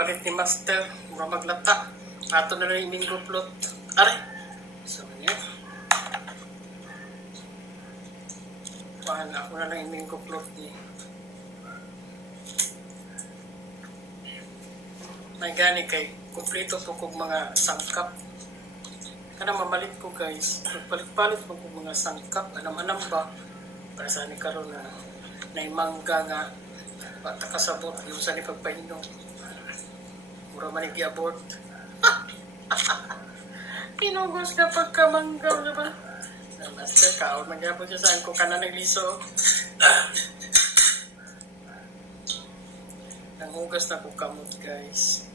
palit ni Master, mura maglata. Ato na lang yung minggo plot. Aray! So, yan. Pahala ako na lang yung minggo plot niya. May gani kay kumplito po kong mga sangkap. Kana mamalit ko guys. Magpalit-palit po kong mga sangkap. Anam-anam ba? Para sa ni karon na naimangga nga bata kasabot yung sa ni pagpahinom. Mura man i-abort. Pinugos ka pagkamanggaw na ba? Master, kaon magyapon siya saan ko ka na nagliso. Nanghugas na ko kamot guys.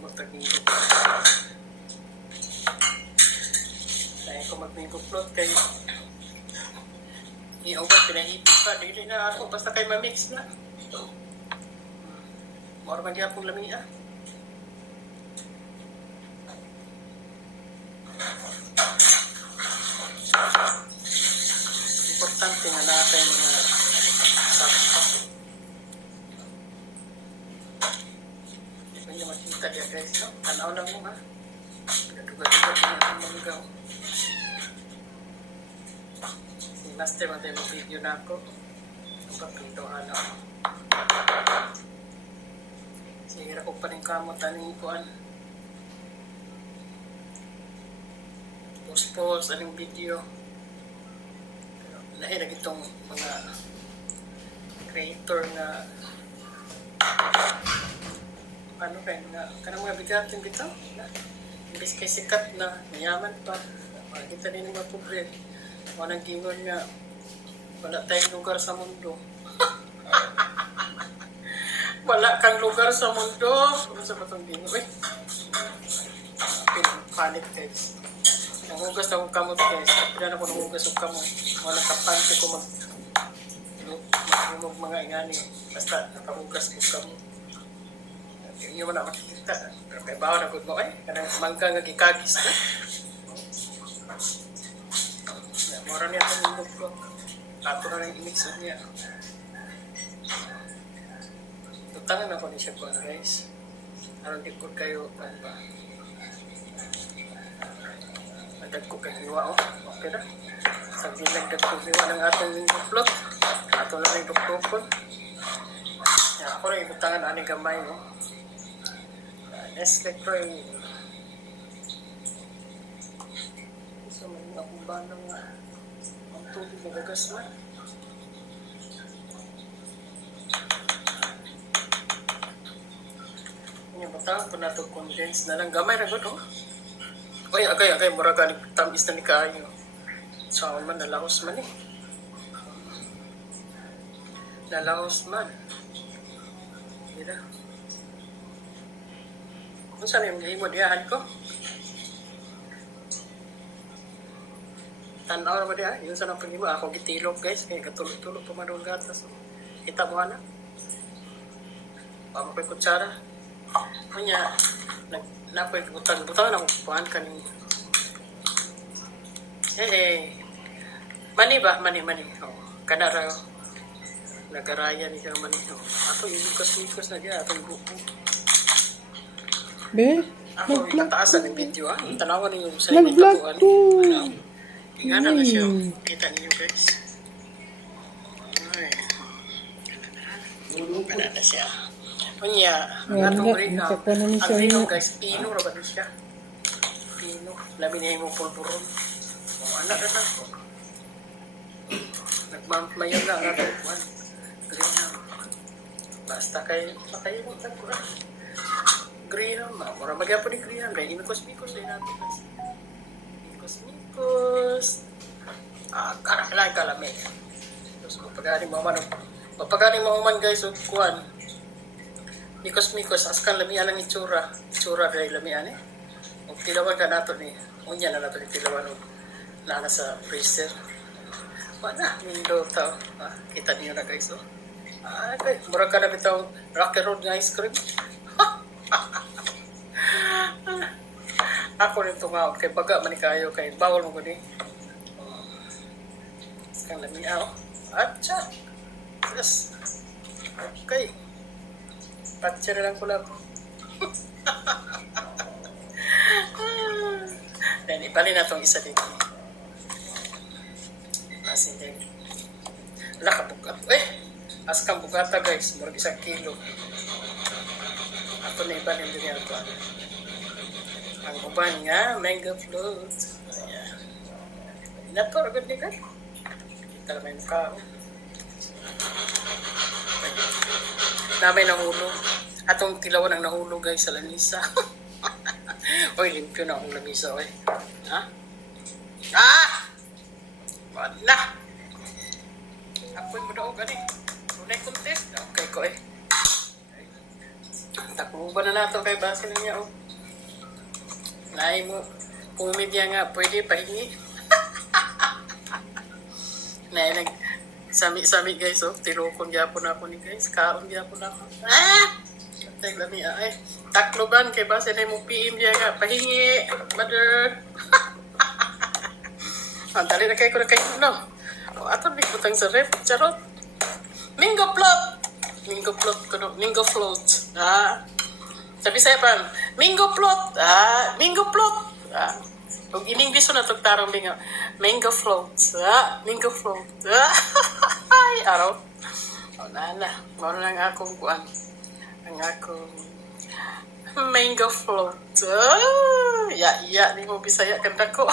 Magtagminggo. Kaya ko magminggo plot kayo. Iawag, pinahipit pa. Dili na ako. Basta kayo mamix na. Mora magyapong lamia. Importante nga natin mga saksa. Hindi ba niya makita niya guys, no? Tanaw lang mo ha. Naduga-duga din natin manggaw. Si Master, matay mag-video na ako. Ang papito ano. Sihira ko pa rin kamot aning kuan. Post aning video. Nahilag itong mga creator na ano kayo na kanang mga bigatin bitaw na imbis kay sikat na mayaman pa makikita din mga pobre walang gingon nga wala tayong lugar sa mundo. Wala kang lugar sa mundo. Ano sa batong gingon palit guys. Nangugas na akong kamot guys. Pilan ako nangugas akong kamot. Wala kapante ko magmumog mga ingani. Basta nakahugas ko kamot. Hindi mo na makikita. Pero kaya bawa na good mo ay. Kanang mangga nga gikagis na. Mora niya itong mingog ko. Ato na lang imixod niya. Tutangan ako ni siya po guys. Aron di ko kayo ba? Nagdag ko kay hiwa, oh. Okay na. Sabi nagdag ko hiwa ng atong minggo plot. Ato na rin dukdukon. Ako rin ibutangan ani gamay, oh. Nestle Cream. So, may akong banang ang tubig na gagas na. Yung batang po na ito condense na lang. Gamay na good, oh. Ay, agay, mura ka tamis na ni Kayo. So, man, nalahos man eh. Nalahos man. Hindi na. Kung saan yung himo diyahan ko? Tanaw naman diya. Yun saan ang panghimo. Ako gitilog guys. Kaya katulog-tulog pa man ang gatas. Kita mo na. Pamo ko'y kutsara. Kanya, napoy butang-butang na kupuan kanin. Mani ba? Mani. Oh, kanara. Nagaraya ni kang mani. Oh. Ako ilikos-likos na diya. Atong buko. Be, ako itataasan ng video ha. Tanawan niyo sa nag-vlog itatuan. ko. Ingana na siya. Kita niyo guys. Ay. Ingana na siya. Kunya, ang atong rinaw. Ang rinaw guys, pino ra ba din siya? Pino. Labi niya yung pulburon. O anak na ako. Nagmamayang lang na ito. Rinaw. Basta kayo mo tagura. Graham, mura magyapon ni Graham. Dahil imikos-mikos din natin. Imikos-mikos. Karakilay kalami. Tapos mapagaling mo man guys, kuhan. Mikos-mikos, askan lamian ang itsura. Itsura dahil lamian eh. Kung tilawan ka nato ni, unya na nato ni tilawan o nana sa freezer. Wala, mindo tao. Kita niyo na guys, oh. Okay, mura ka na bitaw Rocky Road nga ice cream. Ako rin tumaw kay baga man kayo kay bawal mo guni. kang lamiaw. Atcha! Yes. Okay. Patcha na lang ko lang. Then, ibali na itong isa dito. Kasi din. Wala ka bugat. As kang bugata guys. Murag 1 kilo. Ako na ibalin din yan ito. Ang uban nga, mango float. Ayan. Inato, agad ni ka. Kita naman yung kao. Namay nahulog. Atong tilawan ang nahulog guys sa lamisa. Oy, limpyo na akong lamisa, oy. Ha? Wala! Ako'y mo daw, gani. Tunay contest. Okay ko, eh. Takluban na nato kay basin niya, oh. Naay mo, pumidya nga, pwede pahingi. Naay nag, sami-sami guys, oh. Tilukon gyapon ako ni guys. Kaon gyapon ako. Tag lami ay. Takloban kay basin ay mo PM diya nga, pahingi. Mother. Dali na kayo ko na kayo, no? Ato, bigputang sa rep. Charot. Mingo float. Mingo float ko, no? Mingo float. Sabi sa'yo pa, Mingo float. Mingo float. Kung in-English na itong tarong bingo. Mango float. Mango float. Ay, araw. Wala na. Wala lang akong kuan. Ang akong mango float. Di mo bisaya kanta ko.